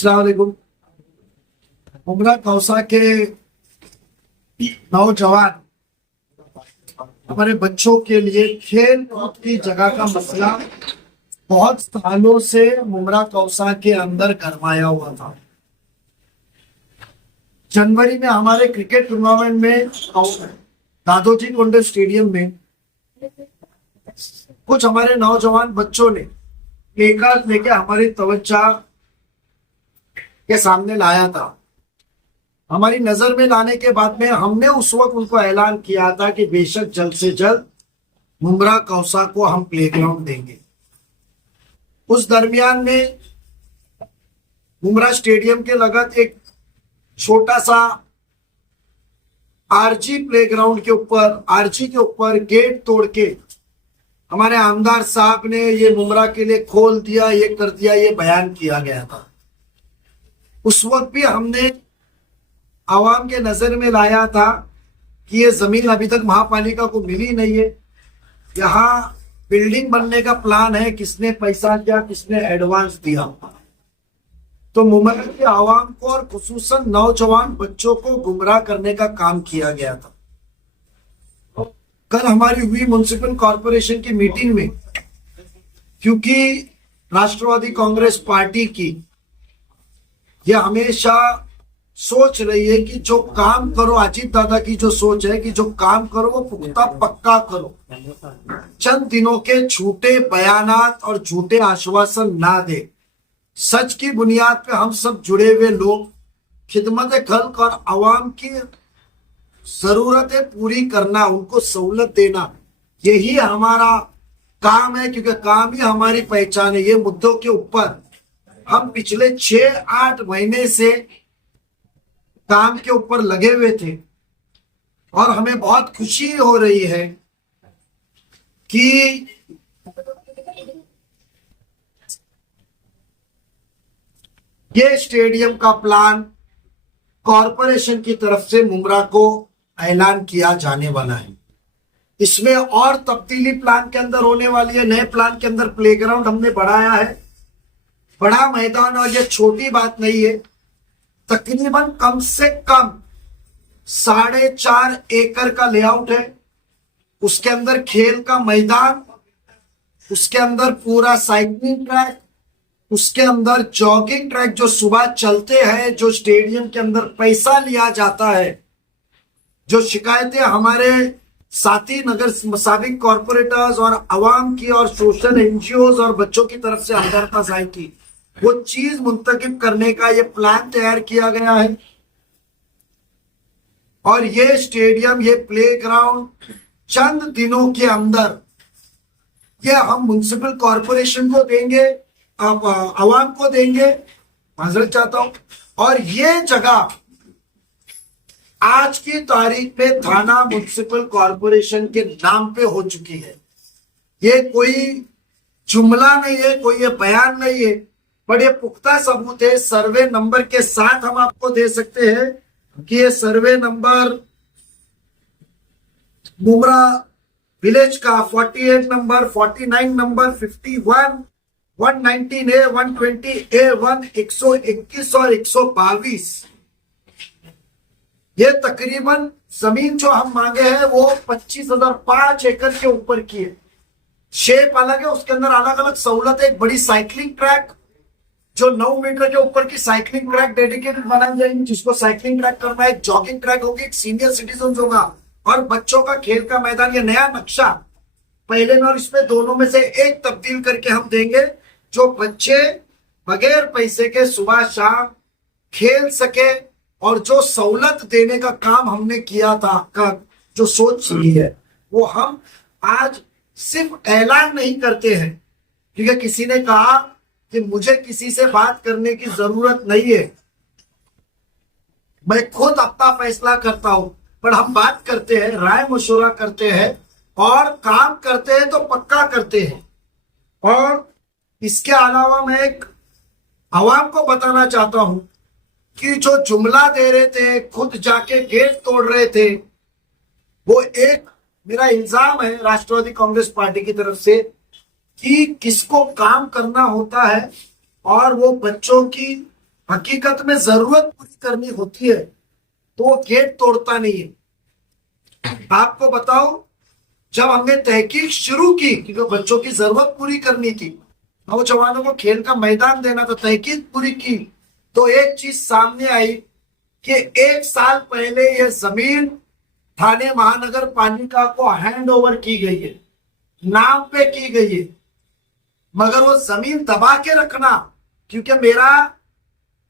अस्सलाम वालेकुम। उमरा कौसा के नौजवान हमारे बच्चों के लिए खेल कूद की जगह का मसला बहुत सालों से मुमरा कौसा के अंदर गरमाया हुआ था। जनवरी में हमारे क्रिकेट टूर्नामेंट में दादोजी कोंडे स्टेडियम में कुछ हमारे नौजवान बच्चों ने एक लेके हमारी तवज्जो के सामने लाया था। हमारी नजर में लाने के बाद में हमने उस वक्त उनको ऐलान किया था कि बेशक जल्द से जल्द मुमरा कौसा को हम प्लेग्राउंड देंगे। उस दरमियान में मुमरा स्टेडियम के लगत एक छोटा सा आरजी प्लेग्राउंड के ऊपर आरजी के ऊपर गेट तोड़ के हमारे आमदार साहब ने ये मुमरा के लिए खोल दिया, ये कर दिया, ये बयान किया गया था। उस वक्त भी हमने आवाम के नजर में लाया था कि ये जमीन अभी तक महापालिका को मिली नहीं है, यहाँ बिल्डिंग बनने का प्लान है, किसने पैसा दिया, किसने एडवांस दिया। तो मुमरा के आवाम को और खुसूसन नौजवान बच्चों को गुमराह करने का काम किया गया था। कल हमारी हुई म्युनिसिपल कॉरपोरेशन की मीटिंग में, क्योंकि राष्ट्रवादी कांग्रेस पार्टी की यह हमेशा सोच रही है कि जो काम करो, अजीत दादा की जो सोच है कि जो काम करो वो पुख्ता पक्का करो, चंद दिनों के झूठे बयानात और झूठे आश्वासन ना दे। सच की बुनियाद पे हम सब जुड़े हुए लोग खिदमत खल्क और आवाम की जरूरतें पूरी करना, उनको सहूलत देना, यही हमारा काम है, क्योंकि काम ही हमारी पहचान है। ये मुद्दों के ऊपर हम पिछले 6-8 महीने से काम के ऊपर लगे हुए थे और हमें बहुत खुशी हो रही है कि ये स्टेडियम का प्लान कॉरपोरेशन की तरफ से मुमरा को ऐलान किया जाने वाला है। इसमें और तब्दीली प्लान के अंदर होने वाली है। नए प्लान के अंदर प्लेग्राउंड हमने बढ़ाया है, बड़ा मैदान, और ये छोटी बात नहीं है। तकरीबन कम से कम 4.5 एकड़ का लेआउट है। उसके अंदर खेल का मैदान, उसके अंदर पूरा साइकिलिंग ट्रैक, उसके अंदर जॉगिंग ट्रैक जो सुबह चलते हैं, जो स्टेडियम के अंदर पैसा लिया जाता है, जो शिकायतें हमारे साथी नगर साबिक कॉरपोरेटर्स और अवाम की और सोशल एनजीओ और बच्चों की तरफ से हमदर्द जाहिर की, वो चीज मुंतकिब करने का ये प्लान तैयार किया गया है। और ये स्टेडियम, ये प्लेग्राउंड चंद दिनों के अंदर ये हम म्युनिसिपल कॉरपोरेशन को देंगे, आवाम को देंगे, माजरत चाहता हूं। और ये जगह आज की तारीख में थाना म्युनिसिपल कॉरपोरेशन के नाम पे हो चुकी है। ये कोई जुमला नहीं है, कोई ये बयान नहीं है, बड़े पुख्ता सबूत है। सर्वे नंबर के साथ हम आपको दे सकते हैं कि ये सर्वे नंबर मुमरा विलेज का 48 नंबर, 49 नंबर, 51, 119A, 120A1, 121 और 122, ये तकरीबन जमीन जो हम मांगे हैं वो 25,005 एकड़ के ऊपर की है। शेप अलग है, उसके अंदर अलग अलग सहूलत है। एक बड़ी साइकिलिंग ट्रैक जो 9 मीटर के ऊपर की साइकिलिंग ट्रैक डेडिकेटेड बनाई जाएगी, जिसको साइकिलिंग ट्रैक करना है। जॉगिंग ट्रैक होगी, एक सीनियर सिटीजन होगा और बच्चों का खेल का मैदान। ये नया नक्शा पहले में और इसमें दोनों में से एक तब्दील करके हम देंगे, जो बच्चे बगैर पैसे के सुबह शाम खेल सके। और जो सहूलत देने का काम हमने किया था, जो सोच की है, वो हम आज सिर्फ ऐलान नहीं करते हैं, क्योंकि किसी ने कहा कि मुझे किसी से बात करने की जरूरत नहीं है, मैं खुद अपना फैसला करता हूं। पर हम बात करते हैं, राय मशवरा करते हैं और काम करते हैं तो पक्का करते हैं। और इसके अलावा मैं एक आवाम को बताना चाहता हूं कि जो जुमला दे रहे थे, खुद जाके गेट तोड़ रहे थे, वो एक मेरा इल्जाम है राष्ट्रवादी कांग्रेस पार्टी की तरफ से कि किसको काम करना होता है और वो बच्चों की हकीकत में जरूरत पूरी करनी होती है तो वो गेट तोड़ता नहीं है। आपको बताओ, जब हमने तहकीक शुरू की क्योंकि बच्चों की जरूरत पूरी करनी थी, नौजवानों को खेल का मैदान देना, तो तहकीक पूरी की तो एक चीज सामने आई कि 1 साल पहले यह जमीन थाने महानगर पालिका को हैंड ओवर की गई है, नाम पे की गई है, मगर वो जमीन दबा के रखना, क्योंकि मेरा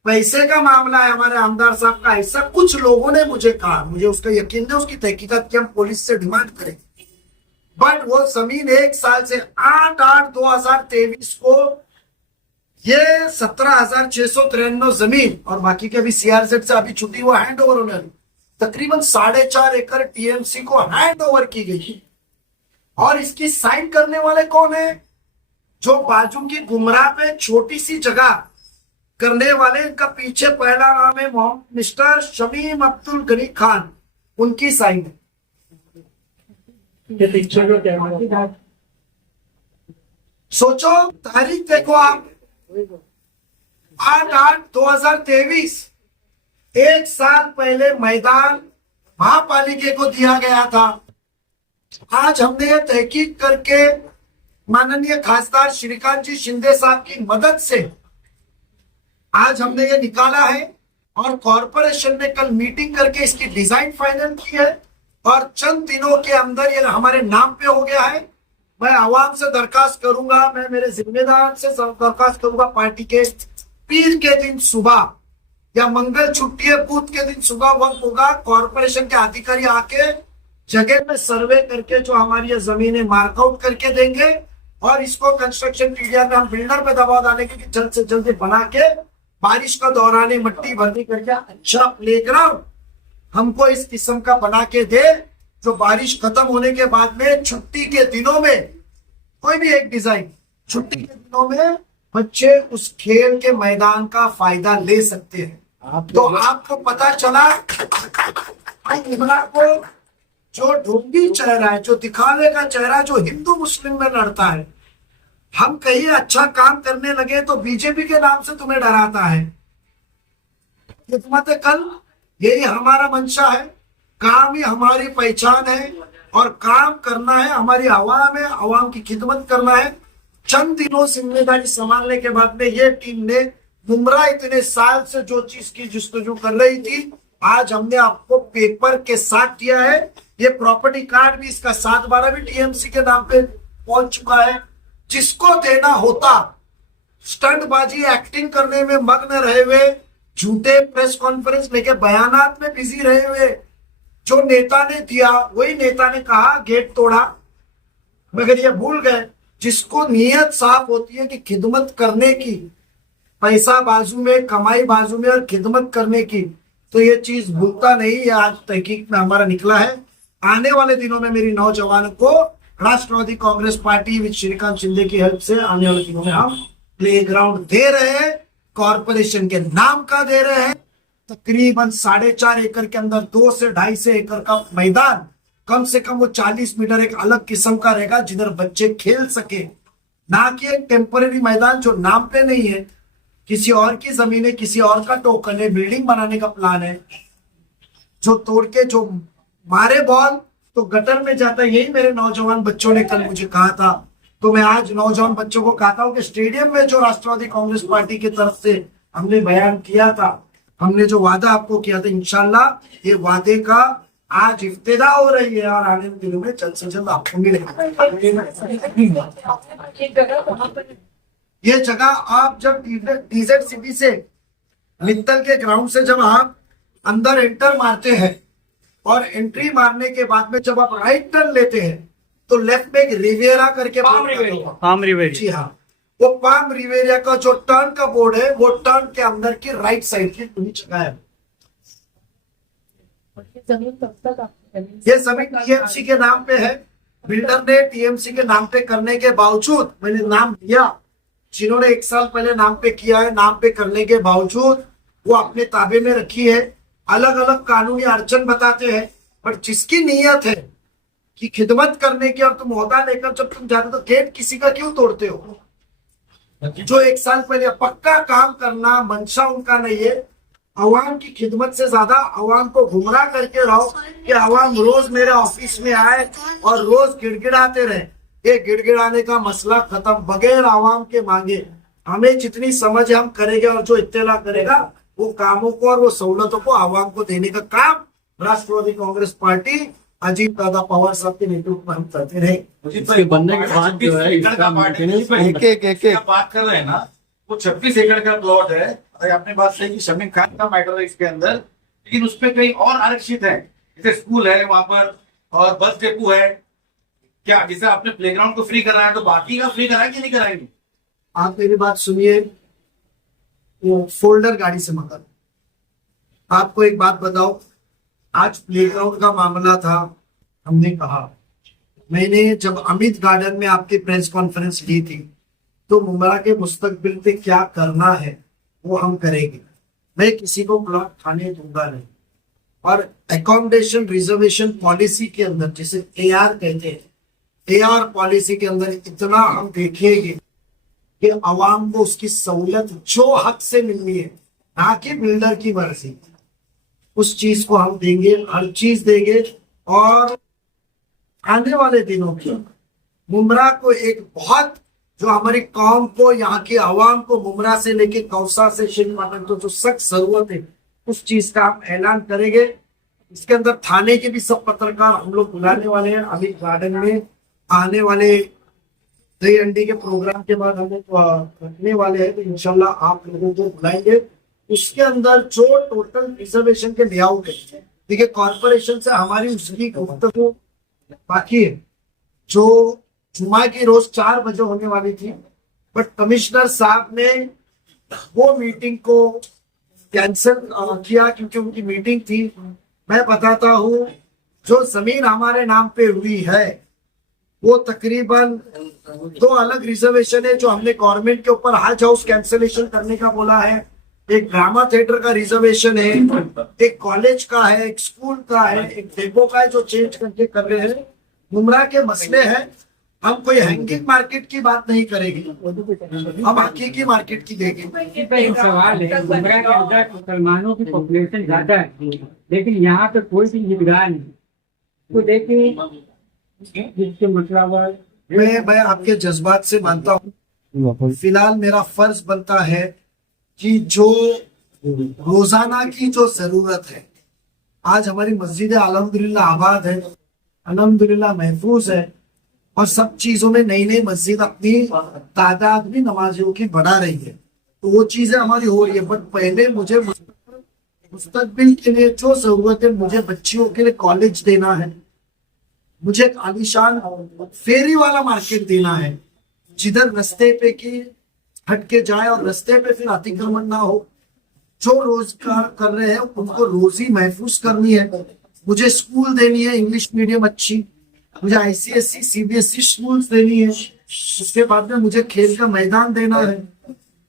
पैसे का मामला है हमारे आमदार साहब का, ऐसा कुछ लोगों ने मुझे कहा, मुझे उसका यकीन है, उसकी तहकीकात की हम पुलिस से डिमांड करेंगे। बट वो जमीन 1 साल से 8/8/2023 को ये 17,693 जमीन और बाकी के अभी सीआरजेड से अभी छुट्टी हुआ हैंड ओवर होने वाली, तकरीबन 4.5 एकड़ टीएमसी को हैंड ओवर की गई है। और इसकी साइन करने वाले कौन है? जो बाजू की गुमराह पे छोटी सी जगह करने वाले, इनका पीछे पहला नाम है मिस्टर शमीम अब्दुल गनी खान, उनकी साइन है। सोचो तारीख देखो आप, 8/8/2023, 1 साल पहले मैदान महापालिका को दिया गया था। आज हमने ये तहकीक करके माननीय खासदार श्रीकांत जी शिंदे साहब की मदद से आज हमने ये निकाला है और कॉरपोरेशन ने कल मीटिंग करके इसकी डिजाइन फाइनल की है और चंद दिनों के अंदर ये हमारे नाम पे हो गया है। मैं आवाम से दरखास्त करूंगा, मैं मेरे जिम्मेदार से दरखास्त करूंगा, पार्टी के पीर के दिन सुबह या मंगल छुट्टी है, बुध के दिन सुबह वक्त होगा, कॉरपोरेशन के अधिकारी आके जगह में सर्वे करके जो हमारी ये जमीनें मार्कआउट करके देंगे और इसको कंस्ट्रक्शन पीरियड में हम बिल्डर पे दबाव डालेंगे कि जल्द से जल्द बना के बारिश का दौरान मट्टी भरनी करके अच्छा प्लेग्राउंड हमको इस किस्म का बना के दे, जो बारिश खत्म होने के बाद में छुट्टी के दिनों में कोई भी एक डिजाइन, छुट्टी के दिनों में बच्चे उस खेल के मैदान का फायदा ले सकते हैं। तो आपको पता चला को जो ढोंगी चेहरा है, जो दिखावे का चेहरा, जो हिंदू मुस्लिम में लड़ता है, हम कहीं अच्छा काम करने लगे तो बीजेपी के नाम से तुम्हें डराता है। खिदमत कल यही हमारा मंशा है, काम ही हमारी पहचान है और काम करना है, हमारी आवाम है, आवाम की खिदमत करना है। चंद दिनों जिम्मेदारी संभालने के बाद में ये टीम ने मुमरा इतने साल से जो चीज की जस्तजू कर रही थी, आज हमने आपको पेपर के साथ दिया है। ये प्रॉपर्टी कार्ड भी, इसका 7/12 भी टीएमसी के नाम पे पहुंच चुका है। जिसको देना होता, स्टंटबाजी एक्टिंग करने में मग्न रहे हुए, झूठे प्रेस कॉन्फ्रेंस लेके बयानात में बिजी रहे हुए, जो नेता ने दिया वही नेता ने कहा गेट तोड़ा, मगर ये भूल गए जिसको नीयत साफ होती है कि खिदमत करने की, पैसा बाजू में, कमाई बाजू में और खिदमत करने की, तो ये चीज भूलता नहीं। ये आज तहकीक में हमारा निकला है। आने वाले दिनों में मेरी नौजवानों को राष्ट्रवादी कांग्रेस पार्टी विद श्रीकांत शिंदे की हेल्प से आने वाले दिनों में हम प्लेग्राउंड दे रहे हैं, कॉरपोरेशन के नाम का दे रहे हैं। तकरीबन 4.5 एकड़ के अंदर 2 से 2.5 एकड़ का मैदान, कम से कम वो 40 मीटर एक अलग किस्म का रहेगा जिधर बच्चे खेल सके, ना कि एक टेम्परेरी मैदान जो नाम पे नहीं है, किसी और की जमीन है, किसी और का टोकन है, बिल्डिंग बनाने का प्लान है, जो तोड़ के जो मारे बॉल तो गटर में जाता है। यही मेरे नौजवान बच्चों ने कल मुझे कहा था, तो मैं आज नौजवान बच्चों को कहता हूं कि स्टेडियम में जो राष्ट्रवादी कांग्रेस पार्टी की तरफ से हमने बयान किया था, हमने जो वादा आपको किया था, इंशाल्लाह ये वादे का आज इफ्तिदा हो रही है और आने वाले दिनों में जल्द से जल्द आपको मिलेगा। ये जगह आप जब डीजेड सिटी से मित्तल के ग्राउंड से जब आप अंदर एंटर मारते हैं और एंट्री मारने के बाद में जब आप राइट टर्न लेते हैं तो लेफ्ट में एक रिवेरा करके पाम रिवेरिया, जी हाँ, वो पाम रिवेरिया का जो टर्न का बोर्ड है, वो टर्न के अंदर की राइट साइड की पूरी जगह है। ये जमीन टीएमसी के नाम पे है। बिल्डर ने टीएमसी के नाम पे करने के बावजूद, मैंने नाम दिया, जिन्होंने 1 साल पहले नाम पे किया है, नाम पे करने के बावजूद वो अपने ताबे में रखी है। अलग अलग कानूनी अड़चन बताते हैं, पर जिसकी नीयत है कि खिदमत करने की और तुम ओहदा लेकर जब तुम जाते हो तो गेट किसी का क्यों तोड़ते हो? जो 1 साल पहले पक्का काम करना मंशा उनका नहीं है। अवाम की खिदमत से ज्यादा अवाम को गुमराह करके रहो कि अवाम रोज मेरे ऑफिस में आए और रोज गिड़गिड़ाते रहे। ये गिड़गिड़ाने का मसला खत्म, बगैर अवाम के मांगे। हमें जितनी समझ है हम करेंगे और जो इत्तेला करेगा वो कामों को और वो सहूलतों को आवाम को देने का काम राष्ट्रवादी कांग्रेस पार्टी अजीत दादा पवार साहब के नेतृत्व में हम करते रहे। इसके बनने के बाद जो है इसका मेंटेनेंस एक बात कर रहे हैं ना, वो 26 एकड़ का प्लॉट है। और आपने बात सही कि शमीम खान का मैटर है इसके अंदर, लेकिन उस पर कई और आरक्षित है। जैसे स्कूल है वहां पर और बस डेपो है। क्या जैसे आपने प्लेग्राउंड को फ्री कराया तो बाकी का फ्री कराया कि नहीं कराएंगे? आप मेरी बात सुनिए, वो फोल्डर गाड़ी से मंगा। आपको एक बात बताओ, आज प्लेग्राउंड का मामला था, हमने कहा, मैंने जब अमित गार्डन में आपकी प्रेस कॉन्फ्रेंस ली थी तो मुमरा के मुस्तकबिल पे क्या करना है वो हम करेंगे। मैं किसी को प्लॉट खाने दूंगा नहीं। और एकोमोडेशन रिजर्वेशन पॉलिसी के अंदर जिसे AR कहते हैं, AR पॉलिसी के अंदर इतना हम देखेंगे कि अवाम को उसकी सहूलत जो हक से मिलनी है, ना कि बिल्डर की मर्जी, उस चीज को हम देंगे, हर चीज देंगे। और आने वाले दिनों में मुमरा को एक बहुत, जो हमारी कौम को, यहाँ की आवाम को मुमरा से लेके कौसा से शिन पाटन तो जो सख्त जरूरत है उस चीज का हम ऐलान करेंगे। इसके अंदर थाने के भी सब पत्रकार हम लोग बुलाने वाले हैं। अभी गार्डन में आने वाले दही अंडी के प्रोग्राम के बाद हम लोग रखने वाले हैं, तो इंशाल्लाह आप लोगों को बुलाएंगे। उसके अंदर जो टोटल रिजर्वेशन के लेआउट है, देखिए कॉर्पोरेशन से हमारी उसकी गुफ्तगू बाकी है, जो जुमा की रोज 4 बजे होने वाली थी, बट कमिश्नर साहब ने वो मीटिंग को कैंसिल किया क्योंकि उनकी मीटिंग थी। मैं बताता हूँ, जो जमीन हमारे नाम पे हुई है वो तकरीबन 2 अलग रिजर्वेशन है जो हमने गवर्नमेंट के ऊपर हाउस हाउस कैंसिलेशन करने का बोला है। एक ड्रामा थिएटर का रिजर्वेशन है, एक कॉलेज का है, एक स्कूल का है, एक डेपो का है जो चेंज करके कर रहे हैं। मुमरा के मसले हैं, हम कोई हैंगिंग मार्केट की बात नहीं करेंगे, हम हकीकी मार्केट की देंगे। एक सवाल है, मुमरा के अंदर मुसलमानों की पॉपुलेशन ज्यादा है लेकिन यहाँ पे कोई भी निगरान नहीं, तो देखिए जिसके मतलब मैं आपके जज्बात से मानता हूँ। फिलहाल मेरा फर्ज बनता है कि जो रोजाना की जो जरूरत है, आज हमारी मस्जिद अल्हम्दुलिल्लाह आबाद है, अल्हम्दुलिल्लाह महफूज है, और सब चीजों में नई नई मस्जिद अपनी तादाद भी नमाजियों की बढ़ा रही है, तो वो चीजें हमारी हो रही है। बट पहले मुझे मुस्तकबिल के लिए जो जरूरत है, मुझे बच्चियों के लिए कॉलेज देना है, मुझे एक आलीशान फेरी वाला मार्केट देना है जिधर रास्ते पे की हटके जाए और रास्ते पे फिर अतिक्रमण ना हो। जो रोजगार कर रहे हैं उनको रोजी महफूज करनी है। मुझे स्कूल देनी है इंग्लिश मीडियम अच्छी, मुझे ICSE CBSE स्कूल देनी है। उसके बाद में मुझे खेल का मैदान देना है,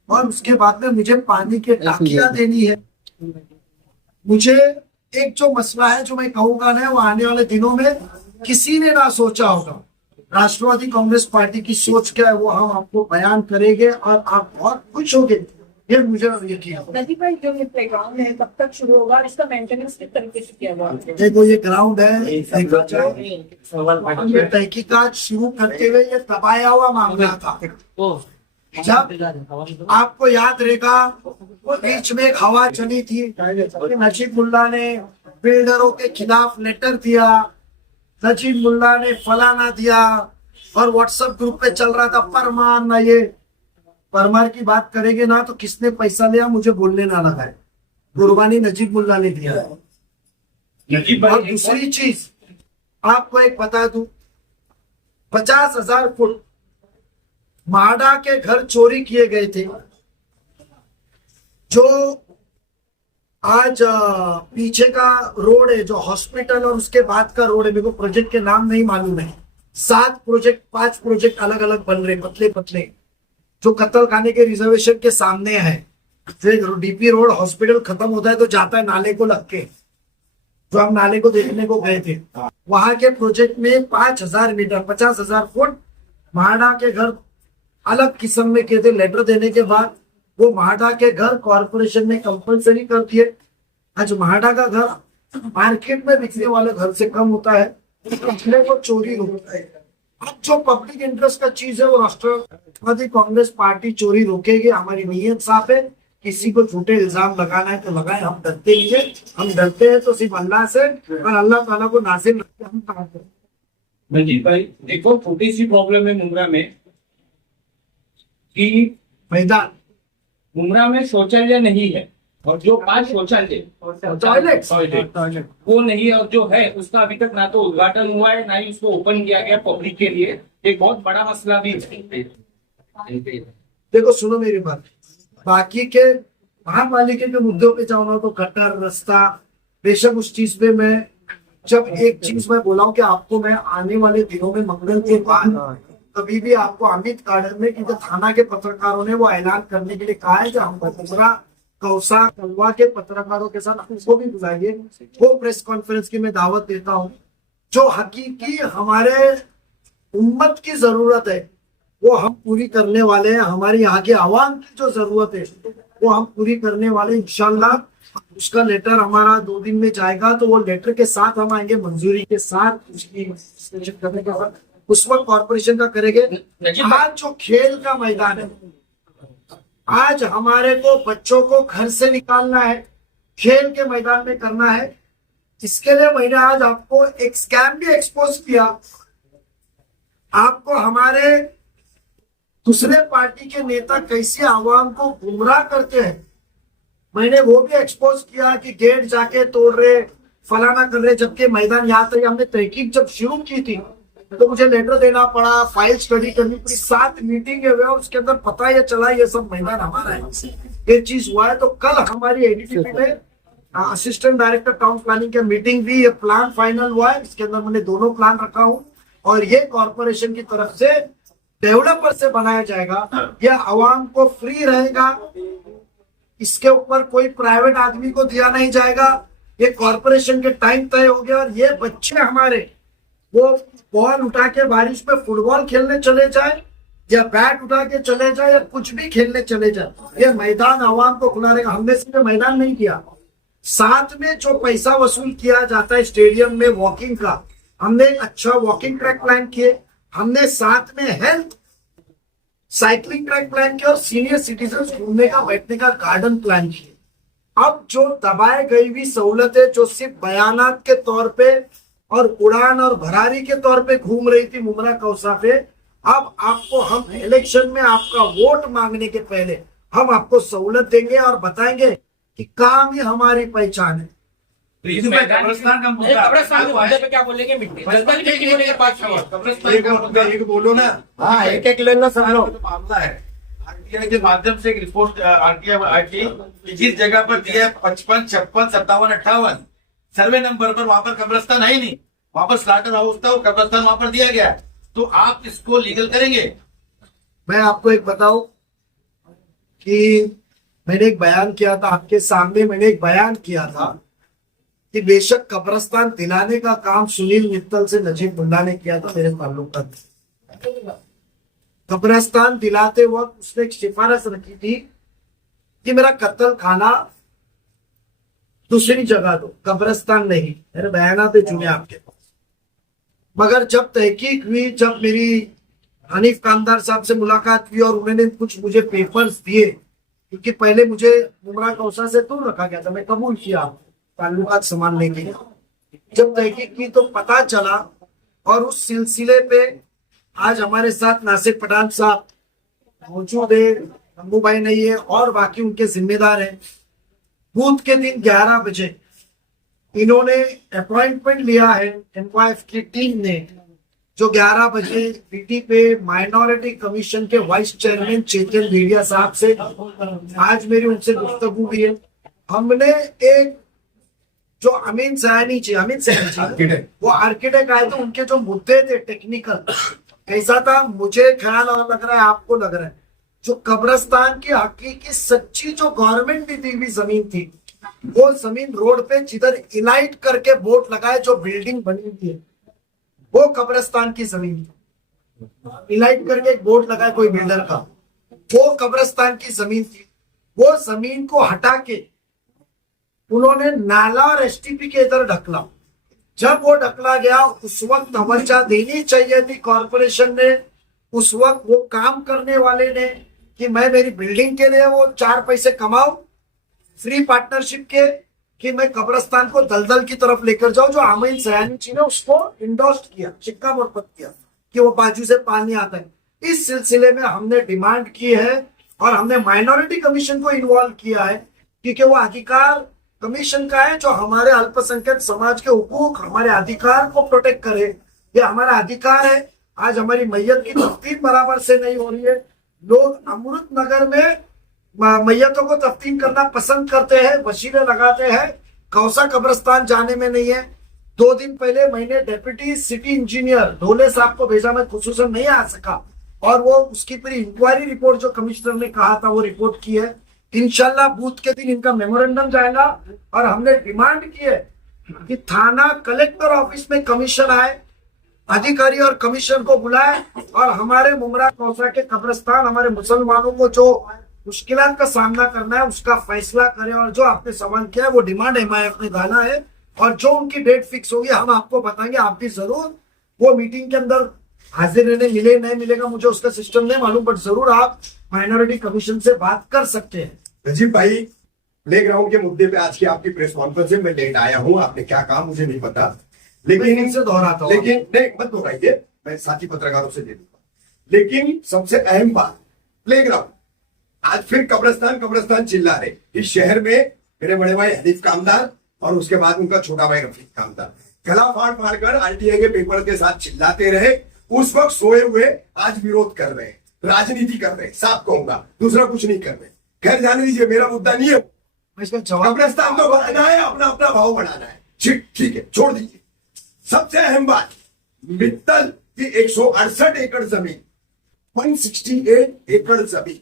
और उसके बाद में मुझे पानी के टाकियां देनी है। मुझे एक जो मसला है जो मैं कहूंगा ना, वो आने वाले दिनों में किसी ने ना सोचा होगा। राष्ट्रवादी कांग्रेस पार्टी की सोच क्या है वो हम आपको बयान करेंगे और आप बहुत खुश होंगे, ये मुझे यकीन है। नदी भाई, जो ये प्लेग्राउंड है कब तक शुरू होगा, इसका मेंटेनेंस किस तरीके से किया हुआ है? देखो ये ग्राउंड है, ये तहकीकात शुरू करते हुए ये दबाया हुआ मामला था। जब आपको याद रहेगा बीच में एक हवा चली थी, नजीब मुल्ला ने बिल्डरों के खिलाफ लेटर दिया, नजीब मुल्ला ने फलाना दिया, और व्हाट्सएप ग्रुप पे चल रहा था परमार ना, ये परमार की बात करेंगे ना तो किसने पैसा लिया मुझे बोलने ना लगा है, कुर्बानी नजीब मुल्ला ने दिया है। और दूसरी चीज आपको एक बता दूं, 50,000 फुट माडा के घर चोरी किए गए थे, जो आज पीछे का रोड है जो हॉस्पिटल और उसके बाद का रोड है, मेरे को प्रोजेक्ट के नाम नहीं मालूम है, 5 प्रोजेक्ट अलग अलग बन रहे पतले पतले, जो कत्ल खाने के रिजर्वेशन के सामने है। फिर DP रोड हॉस्पिटल खत्म होता है तो जाता है नाले को लग के, जो हम नाले को देखने को गए थे, वहां के प्रोजेक्ट में 5,000 मीटर 50,000 फुट माडा के घर अलग किस्म में कहते लेटर देने के बाद वो म्हाडा के घर कॉर्पोरेशन ने कंपलसरी कर दिए। आज म्हाडा का घर मार्केट में बिकने वाले घर से कम होता है, इसलिए वो चोरी होता है। अब जो पब्लिक इंटरेस्ट का चीज है वो राष्ट्रवादी कांग्रेस पार्टी चोरी रोकेगी। हमारी नीयत साफ है, किसी को झूठे इल्जाम लगाना है तो लगाए, हम डरते नहीं है। हम डरते हैं तो सिर्फ अल्लाह से, और अल्लाह ताला को नाज़िल रख के हम काम करते हैं। बलजीत भाई देखो, छोटी सी प्रॉब्लम है मुंब्रा में कि मैदान मुंब्रा में शौचालय नहीं है, और जो 5 शौचालय टॉयलेट वो नहीं है, और जो है उसका अभी तक ना तो उद्घाटन हुआ है ना ही उसको ओपन किया गया पब्लिक के लिए। एक बहुत बड़ा मसला भी है। देखो सुनो मेरी बात, बाकी के महापालिका के मुद्दों पे जाऊँ ना तो गटर रास्ता, बेशक उस चीज पे मैं जब एक चीज मैं बोला हूँ कि आपको मैं आने वाले दिनों में मंगल के बाद कभी भी आपको अमित गार्डन में, क्योंकि थाना के पत्रकारों ने वो ऐलान करने के लिए कहा है कि हम मुंब्रा कौसा कलवा के पत्रकारों के साथ उसको भी बुलाएंगे। वो प्रेस कॉन्फ्रेंस की मैं दावत देता हूँ। जो हकीकी हमारे उम्मत की जरूरत है वो हम पूरी करने वाले हैं। हमारी यहाँ के आवाम की जो जरूरत है वो हम पूरी करने वाले इंशाल्लाह। उसका लेटर हमारा 2 दिन में जाएगा, तो वो लेटर के साथ हम आएंगे, मंजूरी के साथ उसकी करने के बाद उस वक्त कॉर्पोरेशन का करेंगे। आज जो खेल का मैदान है, आज हमारे को बच्चों को घर से निकालना है, खेल के मैदान में करना है। इसके लिए मैंने आज आपको एक स्कैम भी एक्सपोज किया। आपको हमारे दूसरे पार्टी के नेता कैसे आवाम को गुमराह करते हैं, मैंने वो भी एक्सपोज किया कि गेट जाके तोड़ रहे, फलाना कर रहे, जबकि मैदान यहाँ तक हमने तहकीक जब शुरू की थी तो मुझे लेटर देना पड़ा, फाइल स्टडी करनी पड़ी, 7 मीटिंग हुए और उसके अंदर पता ये चला ये सब मैदान हमारा है, ये चीज हुआ है। तो कल हमारी एडीटीपी में असिस्टेंट डायरेक्टर टाउन प्लानिंग का मीटिंग भी, ये प्लान फाइनल हुआ है। इसके अंदर मैंने दोनों प्लान रखा हूँ और ये कॉर्पोरेशन की तरफ से डेवलपर से बनाया जाएगा। यह आवाम को फ्री रहेगा, इसके ऊपर कोई प्राइवेट आदमी को दिया नहीं जाएगा। ये कॉर्पोरेशन के टाइम तय हो गया। और ये बच्चे हमारे वो बॉल उठा के बारिश में फुटबॉल खेलने चले जाए या बैट उठा के चले जाए या कुछ भी खेलने चले जाए, ये मैदान आवाम को खुला रहेगा। हमने सिर्फ मैदान नहीं किया, साथ में जो पैसा वसूल किया जाता है स्टेडियम में वॉकिंग का, हमने एक अच्छा वॉकिंग ट्रैक प्लान किए। हमने साथ में हेल्थ साइकिलिंग ट्रैक प्लान किया और सीनियर सिटीजन घूमने का बैठने का गार्डन प्लान किए। अब जो दबाए गई हुई सहूलतें जो सिर्फ बयानात के तौर पे और उड़ान और भरारी के तौर पे घूम रही थी मुंब्रा कौसा पे, अब आपको हम इलेक्शन में आपका वोट मांगने के पहले हम आपको सहूलत देंगे और बताएंगे कि काम ही हमारी पहचान है। तो इसमें कब्रिस्तान का मुद्दा, कब्रिस्तान के मुद्दे पे क्या बोलेंगे? जल्दबाजी होने के बाद कब्रिस्तान का मुद्दा एक बोलो ना, हाँ एक ले लो सब लोग। मामला है आरटीआई के माध्यम से एक रिपोर्ट आरटीआई आई थी कि जिस जगह पर दिया 55, 56, 57, 58 सर्वे नंबर पर, वहां पर कब्रिस्तान है ही नहीं, वहां पर स्लाटर हाउस था और कब्रिस्तान वहां पर दिया गया। तो आप इसको लीगल करेंगे? मैं आपको एक बताऊं कि मैंने एक बयान किया था आपके सामने, मैंने एक बयान किया था कि बेशक कब्रिस्तान दिलाने का काम सुनील मित्तल से नजीब मुल्ला ने किया था, मेरे ताल्लुकात थे। कब्रिस्तान दिलाते वक्त उसने एक सिफारिश रखी थी कि मेरा कत्ल खाना दूसरी जगह दो, कब्रिस्तान नहीं। मेरे बयानात चुने आपके पास, मगर जब तहकीक हुई, जब मेरी हनीफ कामदार साहब से मुलाकात हुई और उन्होंने कुछ मुझे पेपर्स दिए, क्योंकि पहले मुझे मुंब्रा कौसा से दूर रखा गया था, मैं कबूल किया ताल्लुकात संभालने के लिए। जब तहकीक की तो पता चला, और उस सिलसिले पे आज हमारे साथ नासिर पठान साहब मौजूद है, नंबू भाई नहीं है और बाकी उनके जिम्मेदार हैं। बूथ के दिन 11 बजे इन्होंने अपॉइंटमेंट लिया है एनवाईएफ की टीम ने, जो 11 बजे पीटी पे माइनॉरिटी कमीशन के वाइस चेयरमैन चेतन भेड़िया साहब से आज मेरी उनसे गुफ्तगू भी है। हमने एक जो अमीन सयानी वो आर्किटेक्ट आए थे, उनके जो मुद्दे थे टेक्निकल कैसा था, मुझे ख्याल और लग रहा है आपको लग रहा है, जो कब्रिस्तान की हकीकी सच्ची जो गवर्नमेंट ने दी हुई जमीन थी, वो जमीन रोड पे जिधर इलाइट करके बोर्ड लगाए जो बिल्डिंग बनी हुई है वो कब्रिस्तान की जमीन थी। इलाइट करके एक बोर्ड लगा है कोई बिल्डर का, वो कब्रिस्तान की जमीन थी। वो जमीन को हटा के उन्होंने नाला और एसटीपी के इधर ढकला। जब वो ढकला गया उस वक्त तवज्जो देनी चाहिए थी कॉर्पोरेशन ने, उस वक्त वो काम करने वाले ने, कि मैं मेरी बिल्डिंग के लिए वो 4 पैसे कमाऊं फ्री पार्टनरशिप के, कि मैं कब्रिस्तान को दलदल की तरफ लेकर जाऊं। जो आमीन सयानी जी ने उसको इंडोर्स किया, शिक्का मुर्तब किया कि वो बाजू से पानी आता है। इस सिलसिले में हमने डिमांड की है और हमने माइनॉरिटी कमीशन को इन्वॉल्व किया है, क्योंकि वो अधिकार कमीशन का है जो हमारे अल्पसंख्यक समाज के हुकूक, हमारे अधिकार को प्रोटेक्ट करे। ये हमारा अधिकार है। आज हमारी मैयत की तफ्तीन बराबर से नहीं हो रही है। लोग अमृत नगर में मैयतों को तफ्तीन करना पसंद करते हैं, वसीले लगाते हैं, कौसा कब्रिस्तान जाने में नहीं है। 2 दिन पहले मैंने डेप्यूटी सिटी इंजीनियर ढोले साहब को भेजा, मैं खुसूसन नहीं आ सका, और वो उसकी पूरी इंक्वायरी रिपोर्ट जो कमिश्नर ने कहा था वो रिपोर्ट की है। इंशाल्लाह बूथ के दिन इनका मेमोरेंडम जाएगा और हमने डिमांड की है कि थाना कलेक्टर ऑफिस में कमीशन आए, अधिकारी और कमीशन को बुलाए और हमारे मुमरा कौसा के कब्रिस्तान, हमारे मुसलमानों को जो मुश्किलात का सामना करना है उसका फैसला करें। और जो आपने सवाल किया है वो डिमांड MIF ने डाला है और जो उनकी डेट फिक्स होगी हम आपको बताएंगे। आप भी जरूर वो मीटिंग के अंदर हाजिर रहने, मिले नहीं मिलेगा मुझे उसका सिस्टम नहीं मालूम, बट जरूर आप माइनॉरिटी कमीशन से बात कर सकते हैं। नजीब भाई, प्लेग्राउंड के मुद्दे पे आज की आपकी प्रेस कॉन्फ्रेंस में मैं लेट आया हूँ, आपने क्या कहा मुझे नहीं पता, लेकिन इनसे दोहराता हूं। लेकिन नहीं मत दोहराइए, मैं साथी पत्रकारों से ले लूंगा। लेकिन सबसे अहम बात, प्लेग्राउंड आज फिर कब्रिस्तान चिल्ला रहे। इस शहर में मेरे बड़े भाई हनीफ कामदार और उसके बाद उनका छोटा भाई रफीक कामदार गला फाड़ फाड़ कर RTI के पेपर के साथ चिल्लाते रहे। उस वक्त सोए हुए आज विरोध कर रहे हैं, राजनीति कर रहे हैं, साफ कहूंगा, दूसरा कुछ नहीं कर रहे। खैर जाने दीजिए, मेरा मुद्दा नहीं है। इसका जवाब कब्रिस्तान तो बनाना है, अपना अपना भाव बढ़ाना है, ठीक है, छोड़ दीजिए। सबसे अहम बात, मित्तल की 168 एकड़ जमीन, 168 एकड़ जमीन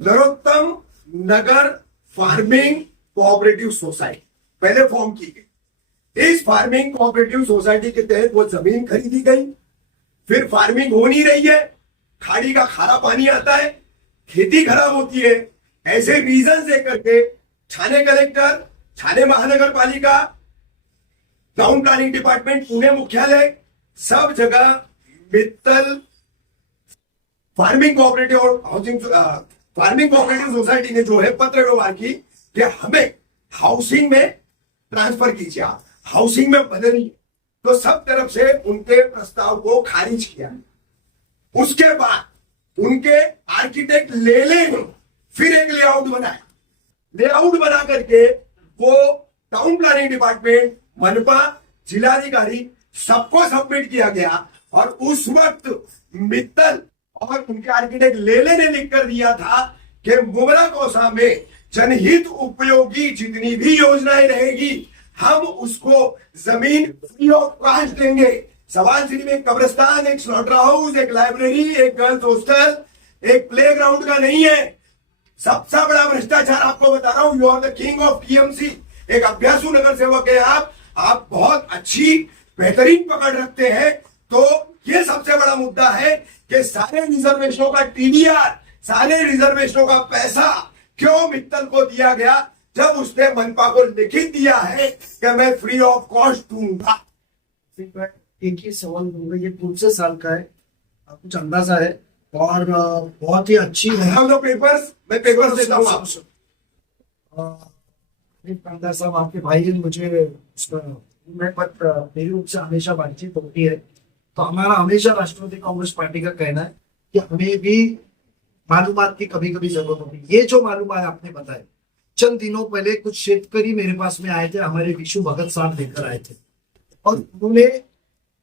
नरोत्तम नगर फार्मिंग कोऑपरेटिव सोसाइटी पहले फॉर्म की गई। इस फार्मिंग कोऑपरेटिव सोसाइटी के तहत वो जमीन खरीदी गई, फिर फार्मिंग हो नहीं रही है, खाड़ी का खारा पानी आता है, खेती खराब होती है। ऐसे रीजन दे करके ठाणे कलेक्टर, ठाणे महानगर पालिका, टाउन प्लानिंग डिपार्टमेंट, पुणे मुख्यालय, सब जगह मित्तल फार्मिंग कोऑपरेटिव और फार्मिंग कोऑपरेटिव सोसाइटी ने जो है पत्र व्यवहार की कि हमें हाउसिंग में ट्रांसफर कीजिए, आप हाउसिंग में बदलिए। तो सब तरफ से उनके प्रस्ताव को खारिज किया। उसके बाद उनके आर्किटेक्ट लेले ने फिर एक लेआउट बनाया। लेआउट बना करके वो टाउन प्लानिंग डिपार्टमेंट, मनपा, जिलाधिकारी सबको सबमिट किया गया। और उस वक्त मित्तल और उनके आर्किटेक्ट लेले ने लिख कर दिया था कि मुमरा कौसा में जनहित उपयोगी जितनी भी योजनाएं रहेगी हम उसको जमीन फ्री ऑफ कॉस्ट देंगे। सवाल सिर्फ एक कब्रिस्तान, एक स्लॉटर हाउस, एक लाइब्रेरी, एक गर्ल्स हॉस्टल, एक प्लेग्राउंड का नहीं है। सबसे बड़ा भ्रष्टाचार आपको बता रहा हूं, you are the king of TMC। एक अभ्यासु नगर सेवक है आप बहुत अच्छी बेहतरीन पकड़ रखते हैं। तो ये सबसे बड़ा मुद्दा है कि सारे रिजर्वेशनों का TDR, सारे रिजर्वेशनों का पैसा क्यों मित्तल को दिया गया, जब उसने मनपा को लिखित दिया है कि मैं फ्री ऑफ कॉस्ट दूंगा। एक ही सवाल दूंगा, ये कौन से साल का है, आपको कुछ अंदाजा है? और बहुत ही अच्छी है। पेपर्स, मैं पेपर्स देता हूँ आपको। कामदार साहब, आपके भाई ने मुझे मेरी उनसे हमेशा बातचीत होती है, तो हमारा हमेशा राष्ट्रवादी कांग्रेस पार्टी का कहना है कि हमें भी मालूमात की कभी कभी जरूरत होती है। ये जो मालूमात आपने बताए, चंद दिनों पहले कुछ शेतकरी मेरे पास में आए थे, हमारे विशु भगत साहब लेकर आए थे, और उन्होंने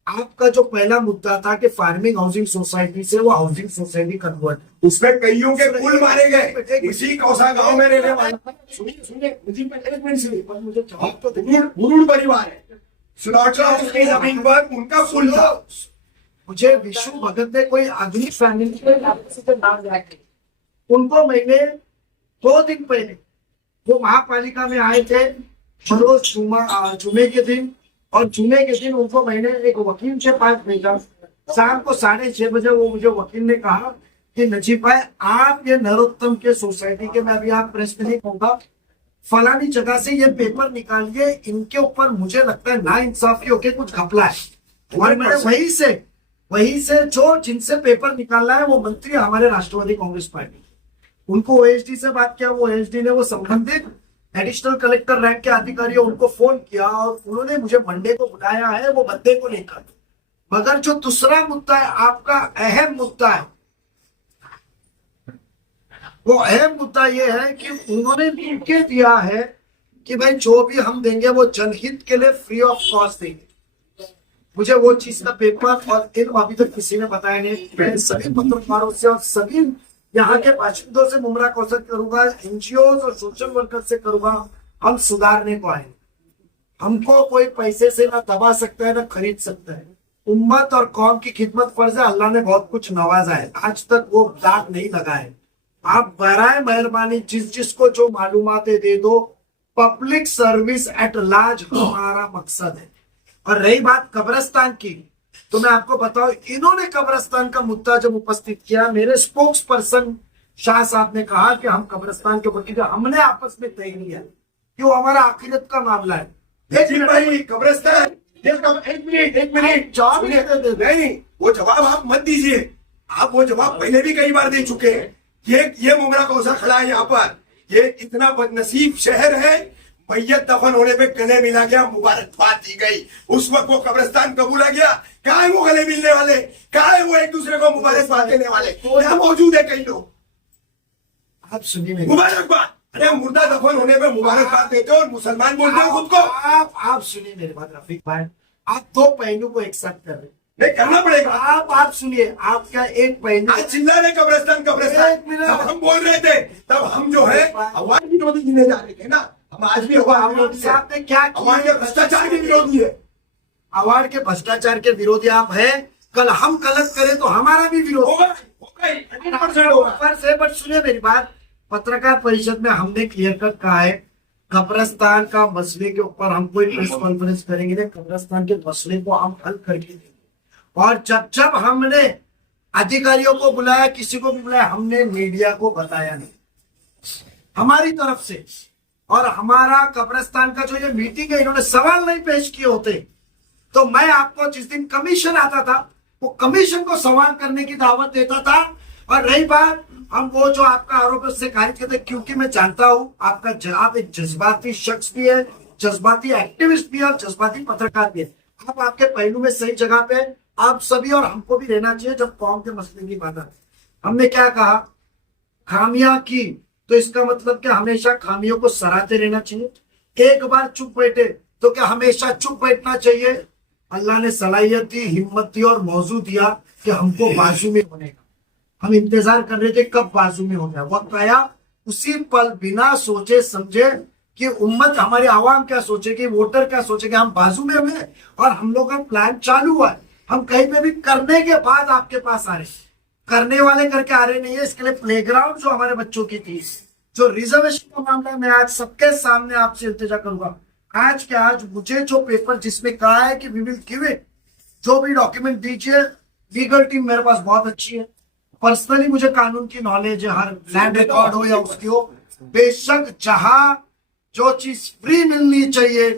आपका जो पहला मुद्दा था कि फार्मिंग हाउसिंग सोसाइटी से वो हाउसिंग सोसाइटी कन्वर्ट, उसमें कईयों के पुल मारे गए, इसी कौसा गांव में रहने वाला। सुनिए मुझे एक मिनट सुनिए, मुझे जवाब तो बुरुड़ परिवार है, स्लॉटर हाउस की जमीन पर उनका पुल था। मुझे विशु भगत ने कोई अग्नि फैमिली के नाम दिया, उनको मैंने 2 दिन पहले वो महापालिका में आए थे, रोज जुमे के दिन, और जुमे के दिन उनको मैंने एक वकील के पास भेजा शाम को 6:30 बजे वो मुझे वकील ने कहा कि नजीब भाई आप ये नरोत्तम के सोसाइटी के, मैं अभी आप प्रेस में नहीं कहूंगा, फलानी जगह से ये पेपर निकालिए, इनके ऊपर मुझे लगता है ना इंसाफी होके कुछ घपला है। और मैंने वहीं से जो जिनसे पेपर निकालना है वो मंत्री हमारे राष्ट्रवादी कांग्रेस पार्टी, उनको ओएसडी से बात किया, वो ओएसडी ने वो संबंधित एडिशनल कलेक्टर रैंक के अधिकारी उनको फोन किया और उन्होंने मुझे मंडे को बुलाया है वो बंदे को लेकर। मगर जो दूसरा मुद्दा है, आपका अहम मुद्दा है, वो अहम मुद्दा ये है कि उन्होंने लिख के दिया है कि भाई जो भी हम देंगे वो जनहित के लिए फ्री ऑफ कॉस्ट देंगे। मुझे वो चीज का पेपर और इन अभी तक किसी ने बताया नहीं। मैं सभी पत्रकारों से और सभी यहाँ के बाशिंदों से मुमरा कौशल करूंगा, एनजीओ और सोशल वर्कर से करूंगा, हम सुधारने को आए। हमको कोई पैसे से ना दबा सकता है ना खरीद सकता है। उम्मत और कौम की खिदमत फर्ज है, अल्लाह ने बहुत कुछ नवाजा है, आज तक वो दाग नहीं लगा है। आप बराए मेहरबानी जिसको जो मालूमातें दे दो, पब्लिक सर्विस एट लार्ज हमारा मकसद है। और रही बात कब्रिस्तान की, तो मैं आपको बताऊं, इन्होंने कब्रिस्तान का मुद्दा जब उपस्थित किया, मेरे स्पोक्स पर्सन शाह साहब ने कहा कि हम कब्रिस्तान के ऊपर, क्योंकि हमने आपस में तय किया कि वो हमारा आखिरत का मामला है। भाई कब्रिस्तान, एक मिनट नहीं, वो जवाब आप मत दीजिए, आप वो जवाब पहले भी कई बार दे चुके हैं। ये मुमरा कौसा खड़ा है यहाँ पर, ये इतना बदनसीब शहर है, मैयत दफन होने पे गले मिला गया, मुबारकबाद दी गई, उस वक्त वो कब्रिस्तान कबूला गया। कहा है वो गले मिलने वाले, कहा है वो एक दूसरे को मुबारकबाद देने वाले? यहाँ मौजूद है कई लोग। आप सुनिए, मुबारकबाद, अरे मुर्दा दफन होने पे मुबारकबाद देते हो और मुसलमान बोलते हो खुद को। आप सुनिए मेरी बात रफीक भाई, आप दो पहलू को एक साथ कर रहे हैं। नहीं करना पड़ेगा। आप सुनिए, आपका एक पहलू, आज चिल्ला रहे कब्रिस्तान कब्रिस्तान, एक मिनट। जब हम बोल रहे थे तब हम जो है अवार्ड विरोधी गिने जा रहे थे ना, हम आज भी अवार्ड विरोधी हैं। आपने क्या अवार्ड के भ्रष्टाचार के विरोधी है। अवार्ड के भ्रष्टाचार के विरोधी आप हैं, कल हम गलत करें तो हमारा भी विरोध होगा 100% होगा। बट सुनिए मेरी बात, पत्रकार परिषद में हमने क्लियर कट कहा है, कब्रिस्तान का मसले के ऊपर हम कोई प्रेस कॉन्फ्रेंस करेंगे नहीं, कब्रिस्तान के मसले को हम हल करके देंगे। और जब हमने अधिकारियों को बुलाया, किसी को भी बुलाया, हमने मीडिया को बताया नहीं हमारी तरफ से। और हमारा कब्रिस्तान का जो ये मीटिंग है, इन्होंने सवाल नहीं पेश किए होते तो मैं आपको जिस दिन कमीशन आता था वो कमीशन को सवाल करने की दावत देता था। और रही बात, हम वो जो आपका आरोप है उससे खारिज करते, क्योंकि मैं जानता हूं आप एक जज्बाती शख्स भी है, जज्बाती एक्टिविस्ट भी है और जज्बाती पत्रकार भी है। आप आपके पहलू में सही जगह पे आप सभी और हमको भी रहना चाहिए। जब कौम के मसले की बात आती, हमने क्या कहा, खामियां की तो इसका मतलब क्या हमेशा खामियों को सराहते रहना चाहिए? एक बार चुप बैठे तो क्या हमेशा चुप बैठना चाहिए? अल्लाह ने सलाहियत दी, हिम्मत दी और मौजू दिया कि हमको बाजू में होने का। हम इंतजार कर रहे थे कब बाजू में हो गया, वक्त आया, उसी पल बिना सोचे समझे कि उम्मत हमारी आवाम क्या सोचेगी, वोटर क्या सोचेगी, हम बाजू में हुए और हम लोग का प्लान चालू हुआ है। हम कहीं पे भी करने के बाद आपके पास आ रहे, करने वाले करके आ रहे नहीं है। इसके लिए प्लेग्राउंड जो हमारे बच्चों की थी, जो रिजर्वेशन का मामला है, मैं आज सबके सामने आपसे इल्तिजा करूंगा, आज के आज मुझे जो पेपर जिसमें कहा है कि वी विल गिव इट, जो भी डॉक्यूमेंट दीजिए, लीगल टीम मेरे पास बहुत अच्छी है, पर्सनली मुझे कानून की नॉलेज है, हर लैंड रिकॉर्ड हो या उसकी हो, बेशक जहां जो चीज फ्री मिलनी चाहिए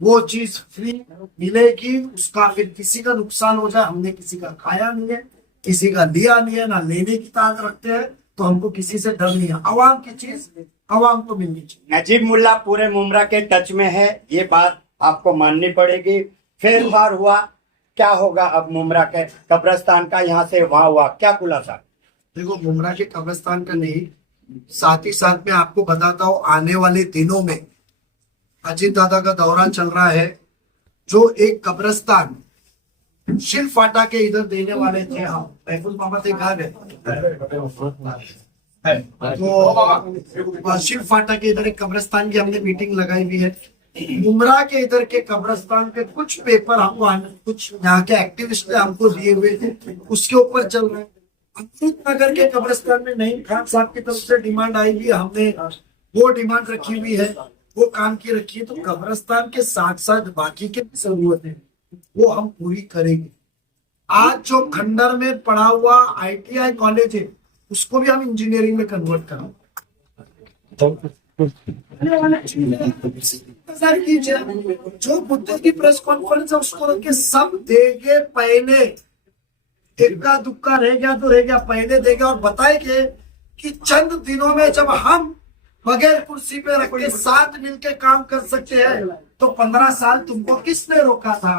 वो चीज फ्री मिलेगी। उसका फिर किसी का नुकसान हो जाए, हमने किसी का खाया नहीं है, किसी का लिया नहीं है, ना लेने की ताकत रखते हैं, तो हमको किसी से डर नहीं है। अवाम की चीज अवाम को मिलनी चाहिए। नजीब मुल्ला पूरे मुमरा के टच में है, ये बात आपको माननी पड़ेगी। फेर फार हुआ, क्या होगा अब मुमरा के कब्रिस्तान का, यहाँ से वहां हुआ, क्या खुलासा? देखो, मुमरा के कब्रिस्तान का नहीं, साथ ही साथ में आपको बताता हूँ, आने वाले दिनों में अजीत दादा का दौरा चल रहा है, जो एक कब्रिस्तान शिल फाटा के इधर देने वाले थे, हम महफूज मोहम्मद एक घर है, तो शिल फाटा के इधर एक कब्रिस्तान की हमने मीटिंग लगाई हुई है। मुमरा के इधर के कब्रिस्तान के कुछ पेपर हमको, कुछ यहाँ के एक्टिविस्ट ने हमको दिए हुए थे, उसके ऊपर चल रहे हैं। अमृत नगर के कब्रिस्तान में नईम खान साहब की तरफ से डिमांड आई हुई, हमने वो डिमांड रखी हुई है, वो काम की रखी है। तो कब्रिस्तान के साथ साथ बाकी के भी जरूरत है, वो हम पूरी करेंगे। आज जो खंडर में पड़ा हुआ ITI कॉलेज है उसको भी हम इंजीनियरिंग में कन्वर्ट करें। इंतजार कीजिए, जो बुद्ध की प्रेस कॉन्फ्रेंस है उसको रख के सब देंगे पहले, इक्का दुक्का रह गया तो रह गया, पहले देंगे और बताएंगे कि चंद दिनों में जब हम बगैर कुर्सी पे रख के साथ मिलके काम कर सकते हैं तो 15 साल तुमको किसने रोका था।